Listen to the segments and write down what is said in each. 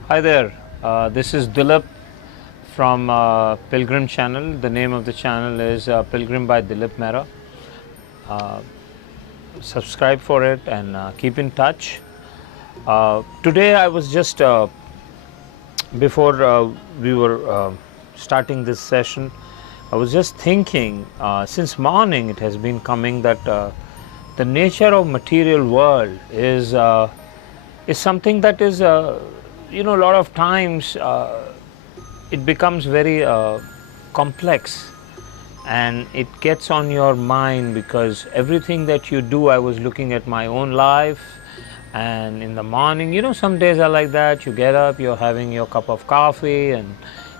Hi there, this is Dilip from Pilgrim channel. The name of the channel is Pilgrim by Dilip Mehra. Subscribe for it and keep in touch. Today I was just, before we were starting this session, I was just thinking, since morning it has been coming that the nature of material world is something that is, a lot of times it becomes very complex, and it gets on your mind because everything that you do. I was looking at my own life, and in the morning, some days are like that. You get up, you're having your cup of coffee, and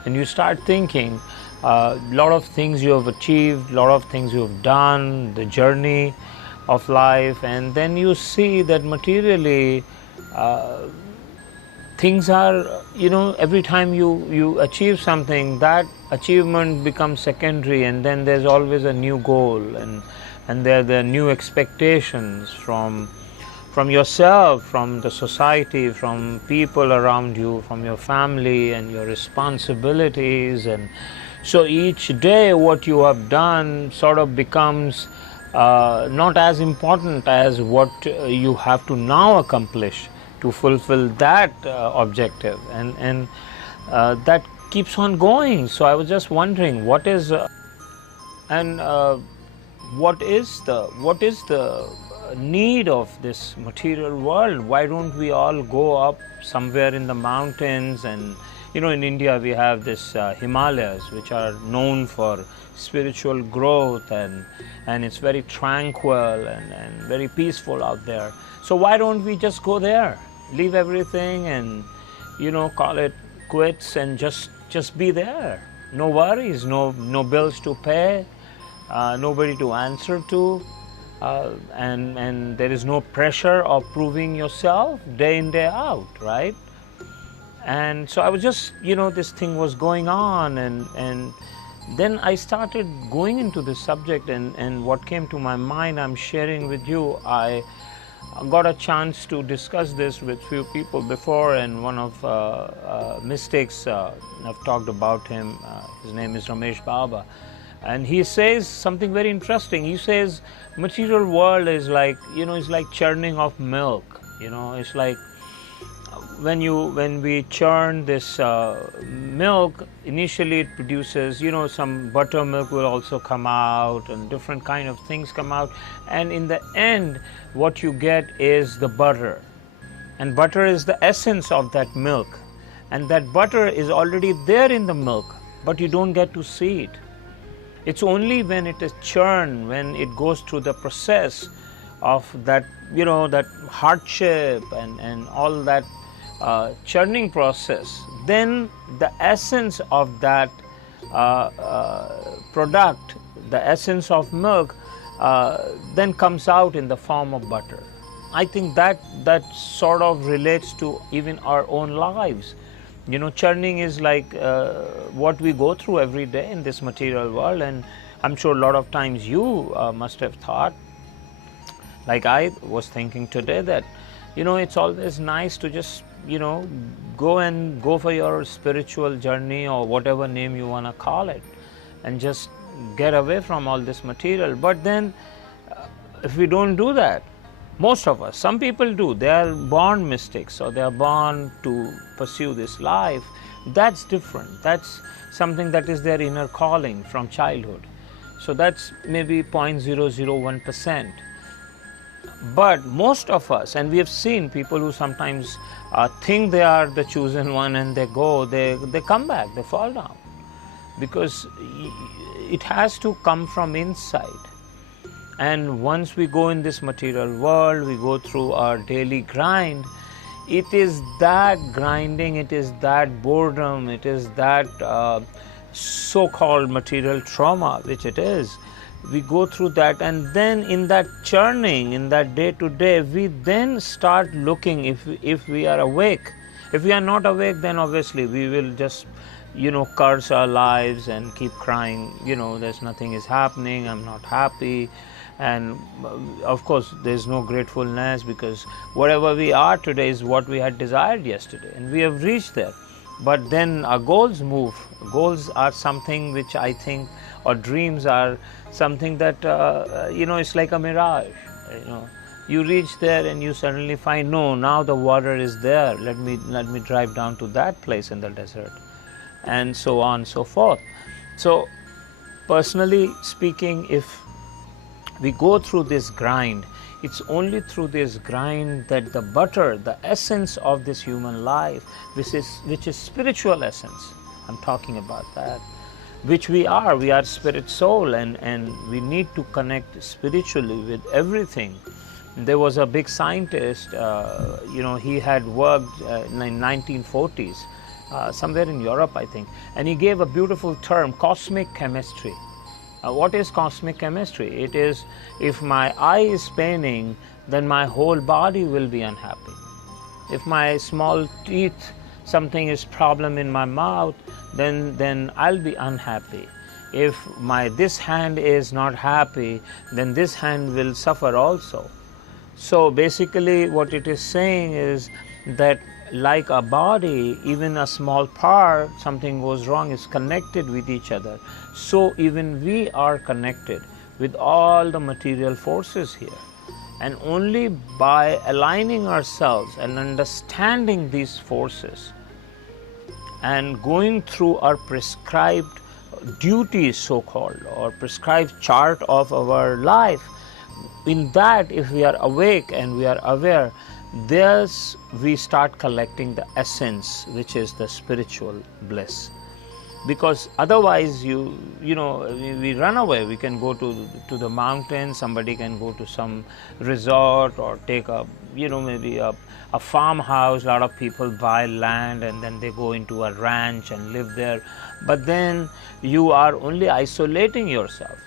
you start thinking a lot of things you have achieved, a lot of things you have done, the journey of life, and then you see that materially things are, every time you achieve something, that achievement becomes secondary, and then there's always a new goal, and there are new expectations from yourself, from the society, from people around you, from your family and your responsibilities. And so each day what you have done sort of becomes not as important as what you have to now accomplish to fulfill that objective, and that keeps on going. So I was just wondering, and what is the need of this material world? Why don't we all go up somewhere in the mountains? And in India we have this Himalayas, which are known for spiritual growth, and it's very tranquil and very peaceful out there. So why don't we just go there, leave everything, and call it quits, and just be there? No worries, no bills to pay, nobody to answer to, and there is no pressure of proving yourself day in, day out, right? And so I was just, this thing was going on, and then I started going into this subject, and what came to my mind I'm sharing with you. I got a chance to discuss this with few people before, and one of Mystics, I've talked about him, his name is Ramesh Baba, and he says something very interesting. He says material world is like, it's like churning of milk. It's like when we churn this milk, initially it produces, some buttermilk will also come out, and different kind of things come out, and in the end what you get is the butter, and butter is the essence of that milk, and that butter is already there in the milk, but you don't get to see it. It's only when it is churned, when it goes through the process of that, that hardship and all that churning process, then the essence of that product, the essence of milk, then comes out in the form of butter. I think that sort of relates to even our own lives. Churning is like what we go through every day in this material world, and I'm sure a lot of times you must have thought, like I was thinking today, that it's always nice to just go for your spiritual journey, or whatever name you want to call it, and just get away from all this material. But then if we don't do that, most of us, some people do, they are born mystics, or they are born to pursue this life. That's different. That's something that is their inner calling from childhood. So that's maybe 0.001%. But most of us, and we have seen people who sometimes think they are the chosen one, and they come back, they fall down, because it has to come from inside. And once we go in this material world, we go through our daily grind. It is that grinding, it is that boredom, it is that so-called material trauma, which it is. We go through that, and then in that churning, in that day to day, we then start looking if we are awake. If we are not awake, then obviously we will just curse our lives and keep crying, there's nothing is happening, I'm not happy, And of course there's no gratefulness, because whatever we are today is what we had desired yesterday, and we have reached there. But then our goals move. Goals are something which I think, or dreams are something that it's like a mirage. You reach there and you suddenly find, no, now the water is there, let me drive down to that place in the desert, and so on and so forth. So personally speaking, if we go through this grind, it's only through this grind that the butter, the essence of this human life, which is spiritual essence, I'm talking about that, which we are spirit soul, and we need to connect spiritually with everything. There was a big scientist, he had worked in 1940s, somewhere in Europe, I think, and he gave a beautiful term, cosmic chemistry. What is cosmic chemistry? It is, if my eye is paining, then my whole body will be unhappy. If my small teeth, something is problem in my mouth, then I'll be unhappy. If this hand is not happy, then this hand will suffer also. So basically what it is saying is that like a body, even a small part, something goes wrong, is connected with each other. So even we are connected with all the material forces here. And only by aligning ourselves and understanding these forces and going through our prescribed duties, so-called, or prescribed chart of our life, in that if we are awake and we are aware, thus we start collecting the essence, which is the spiritual bliss. Because otherwise we run away. We can go to the mountains, somebody can go to some resort or take maybe a farmhouse. A lot of people buy land and then they go into a ranch and live there, but then you are only isolating yourself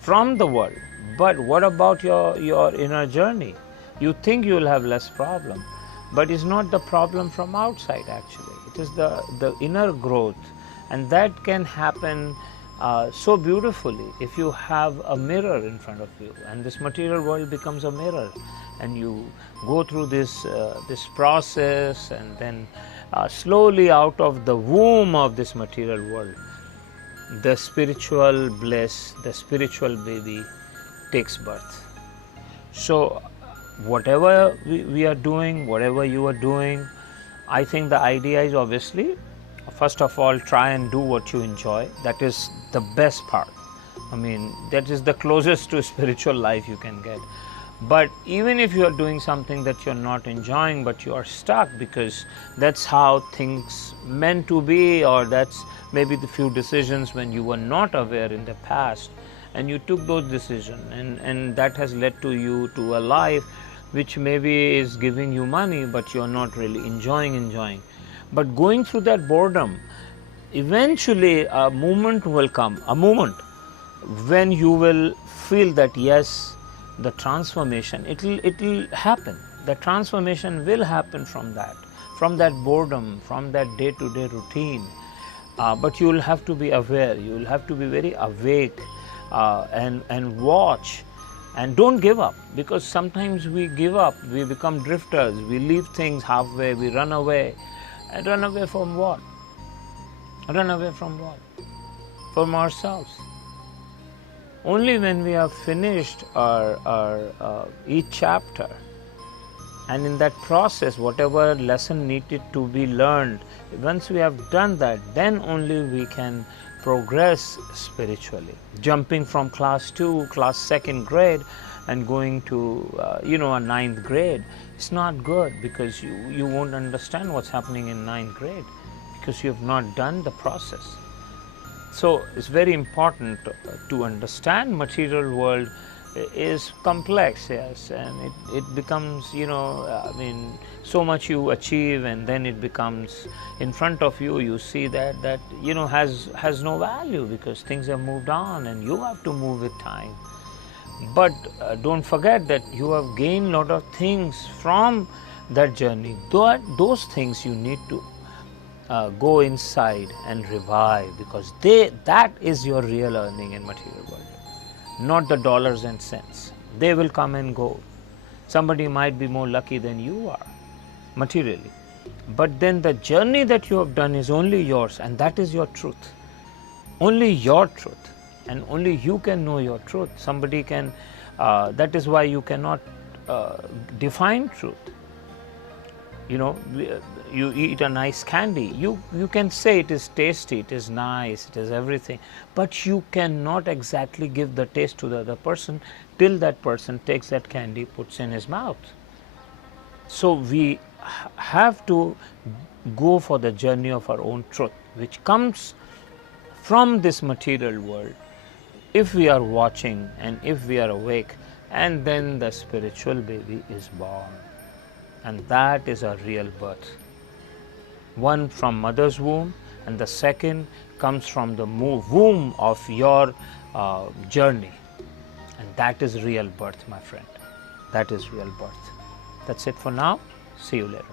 from the world. But what about your inner journey? You think you will have less problem, but it's not the problem from outside actually. It is the inner growth, and that can happen so beautifully if you have a mirror in front of you, and this material world becomes a mirror, and you go through this process, and then slowly out of the womb of this material world, the spiritual bliss, the spiritual baby takes birth. So whatever we are doing, whatever you are doing, I think the idea is, obviously, first of all, try and do what you enjoy. That is the best part. I mean, that is the closest to spiritual life you can get. But even if you are doing something that you're not enjoying, but you are stuck because that's how things meant to be, or that's maybe the few decisions when you were not aware in the past, and you took those decisions, and that has led to you to a life which maybe is giving you money, but you're not really enjoying. But going through that boredom, eventually a moment will come, a moment when you will feel that yes, the transformation, it'll happen. The transformation will happen from that boredom, from that day-to-day routine. But you will have to be aware, you will have to be very awake, and watch, and don't give up, because sometimes we give up, we become drifters, we leave things halfway, we run away. And run away from what? Run away from what? From ourselves. Only when we have finished our each chapter, and in that process, whatever lesson needed to be learned, once we have done that, then only we can progress spiritually. Jumping from class 2, class 2nd grade, and going to a 9th grade, it's not good, because you won't understand what's happening in 9th grade, because you have not done the process. So it's very important to understand material world is complex, yes, and it becomes, so much you achieve, and then it becomes in front of you, you see that has no value, because things have moved on and you have to move with time. But don't forget that you have gained a lot of things from that journey. Those things you need to go inside and revive, because that is your real earning in material world. not the dollars and cents. They will come and go. Somebody might be more lucky than you are materially. But then the journey that you have done is only yours, and that is your truth. Only your truth, and only you can know your truth. Somebody can, that is why you cannot define truth. You know, you eat a nice candy, you can say it is tasty, it is nice, it is everything, but you cannot exactly give the taste to the other person till that person takes that candy, puts in his mouth. So we have to go for the journey of our own truth, which comes from this material world, if we are watching and if we are awake, and then the spiritual baby is born. And that is a real birth. One from mother's womb, and the second comes from the womb of your journey. And that is real birth, my friend. That is real birth. That's it for now. See you later.